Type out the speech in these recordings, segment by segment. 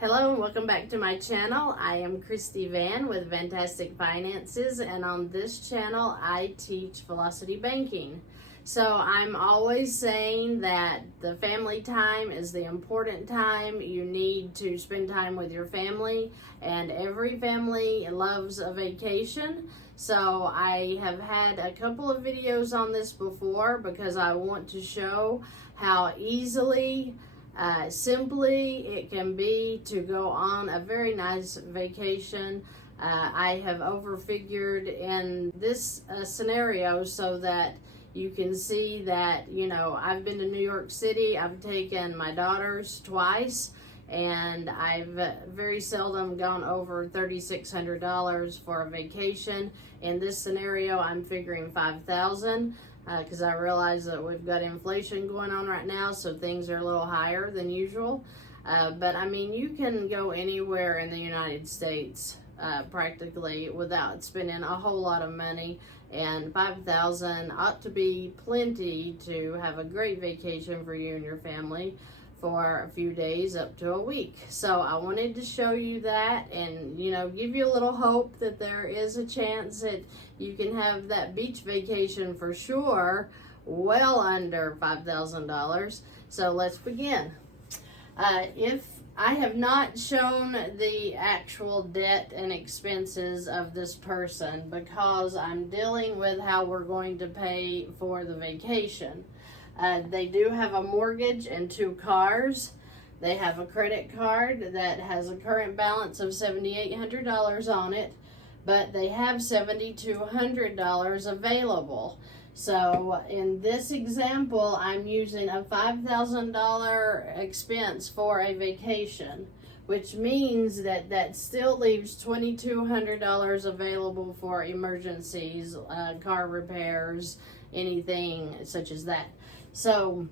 Hello and welcome back to my channel. I am Christy Vann with Fantastic Finances, and on this channel I teach velocity banking. So I'm always saying that the family time is the important time. You need to spend time with your family, and every family loves a vacation. So I have had a couple of videos on this before because I want to show how simply it can be to go on a very nice vacation. I have overfigured in this scenario so that you can see that, I've been to New York City. I've taken my daughters twice, and I've very seldom gone over $3,600 for a vacation. In this scenario, I'm figuring $5,000. Because I realize that we've got inflation going on right now, so things are a little higher than usual. But I mean, you can go anywhere in the United States practically without spending a whole lot of money, and $5,000 ought to be plenty to have a great vacation for you and your family for a few days up to a week. So I wanted to show you that and, give you a little hope that there is a chance that you can have that beach vacation for sure, well under $5,000. So let's begin. If I have not shown the actual debt and expenses of this person because I'm dealing with how we're going to pay for the vacation. They do have a mortgage and 2 cars. They have a credit card that has a current balance of $7,800 on it, but they have $7,200 available. So in this example, I'm using a $5,000 expense for a vacation, which means that still leaves $2,200 available for emergencies, car repairs, anything such as that. So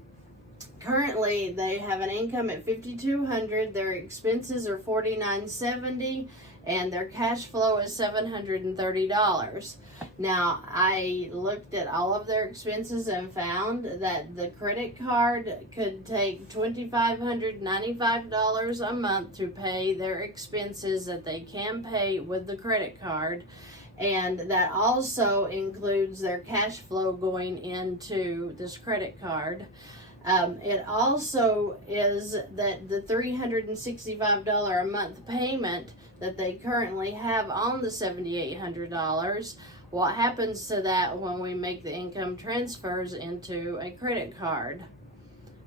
currently they have an income at $5,200, their expenses are $4,970, and their cash flow is $730. Now, I looked at all of their expenses and found that the credit card could take $2,595 a month to pay their expenses that they can pay with the credit card. And that also includes their cash flow going into this credit card. It also is that the $365 a month payment that they currently have on the $7,800, what happens to that when we make the income transfers into a credit card?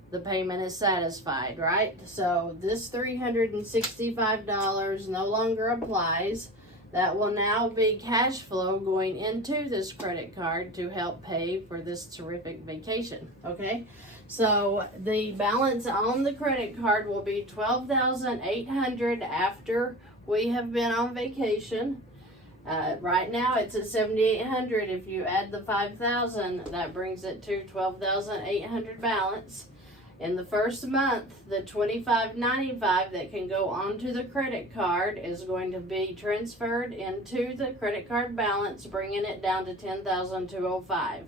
The payment is satisfied, right? So this $365 no longer applies. That will now be cash flow going into this credit card to help pay for this terrific vacation, okay? So the balance on the credit card will be $12,800 after we have been on vacation. Right now it's at $7,800. If you add the $5,000, that brings it to $12,800 balance. In the first month, the $25.95 that can go onto the credit card is going to be transferred into the credit card balance, bringing it down to $10,205.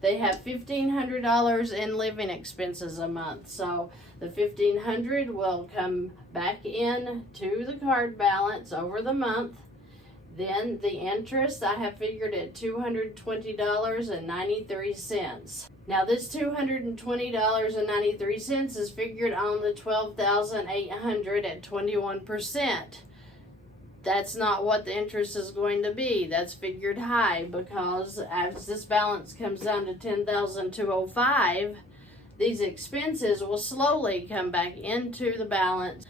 They have $1,500 in living expenses a month, so the $1,500 will come back in to the card balance over the month. Then the interest I have figured at $220.93. Now this $220.93 is figured on the $12,800 at 21%. That's not what the interest is going to be. That's figured high because as this balance comes down to $10,205, these expenses will slowly come back into the balance.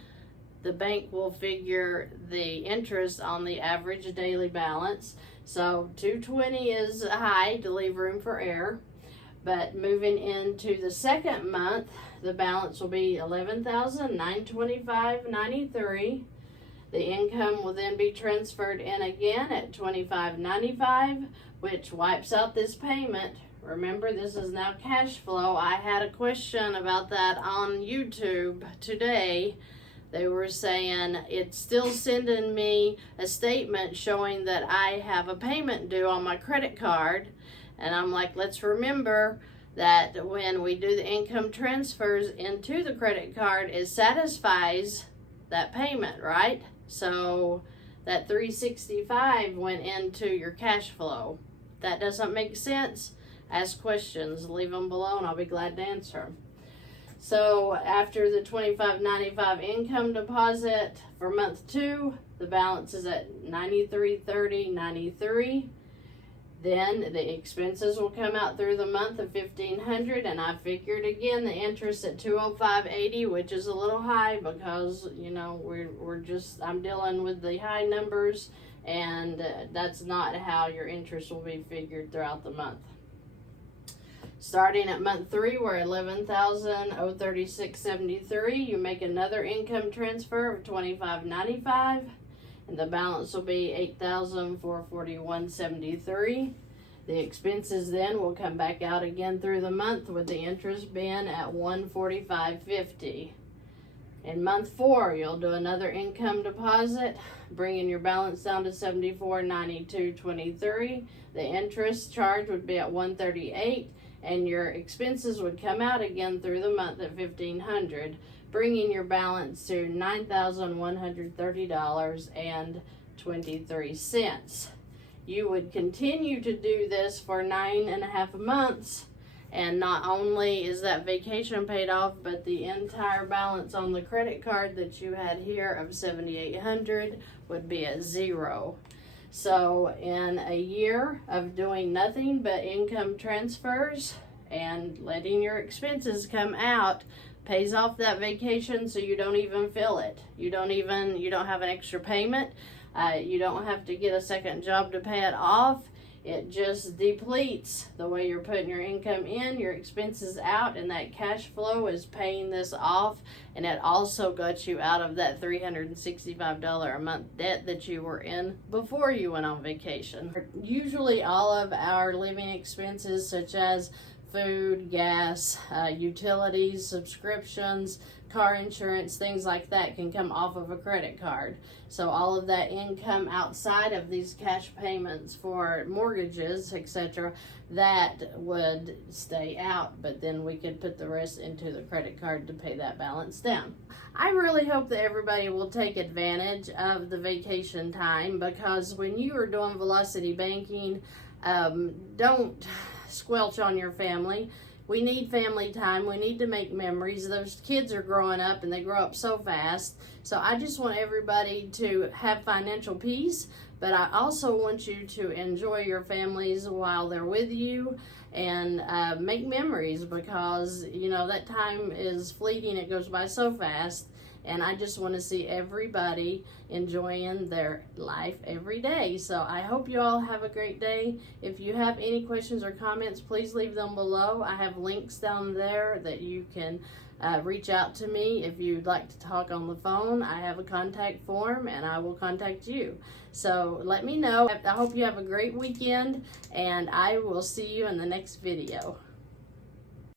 The bank will figure the interest on the average daily balance. So $220 is high to leave room for error. But moving into the second month, the balance will be $11,925.93. The income will then be transferred in again at $25.95, which wipes out this payment. Remember, this is now cash flow. I had a question about that on YouTube today. They were saying it's still sending me a statement showing that I have a payment due on my credit card. And I'm like, let's remember that when we do the income transfers into the credit card, it satisfies that payment, right? So that $365 went into your cash flow. If that doesn't make sense, ask questions, leave them below, and I'll be glad to answer them. So after the $25.95 income deposit for month 2, the balance is at $93.30.93. Then the expenses will come out through the month of $1,500, and I figured again the interest at $205.80, which is a little high because, you know, I'm dealing with the high numbers, and that's not how your interest will be figured throughout the month. Starting at month 3, we're at $11,036.73. You make another income transfer of $25.95. And the balance will be $8,441.73. The expenses then will come back out again through the month, with the interest being at $145.50. In month 4, you'll do another income deposit, bringing your balance down to $74.92.23. The interest charge would be at $138, and your expenses would come out again through the month at $1,500. Bringing your balance to $9,130.23. You would continue to do this for 9.5 months, and not only is that vacation paid off, but the entire balance on the credit card that you had here of $7,800 would be at 0. So in a year of doing nothing but income transfers and letting your expenses come out, pays off that vacation, so you don't even feel it. You don't have an extra payment. You don't have to get a second job to pay it off. It just depletes the way you're putting your income in, your expenses out, and that cash flow is paying this off. And it also got you out of that $365 a month debt that you were in before you went on vacation. Usually all of our living expenses, such as food, gas, utilities, subscriptions, car insurance, things like that, can come off of a credit card. So all of that income outside of these cash payments for mortgages, etc., that would stay out, but then we could put the rest into the credit card to pay that balance down. I really hope that everybody will take advantage of the vacation time, because when you are doing velocity banking, don't squelch on your family. We need family time. We need to make memories. Those kids are growing up, and they grow up so fast. So I just want everybody to have financial peace, but I also want you to enjoy your families while they're with you, and make memories, because, you know, that time is fleeting. It goes by so fast. And I just want to see everybody enjoying their life every day. So I hope you all have a great day. If you have any questions or comments, please leave them below. I have links down there that you can reach out to me. If you'd like to talk on the phone, I have a contact form, and I will contact you. So let me know. I hope you have a great weekend, and I will see you in the next video.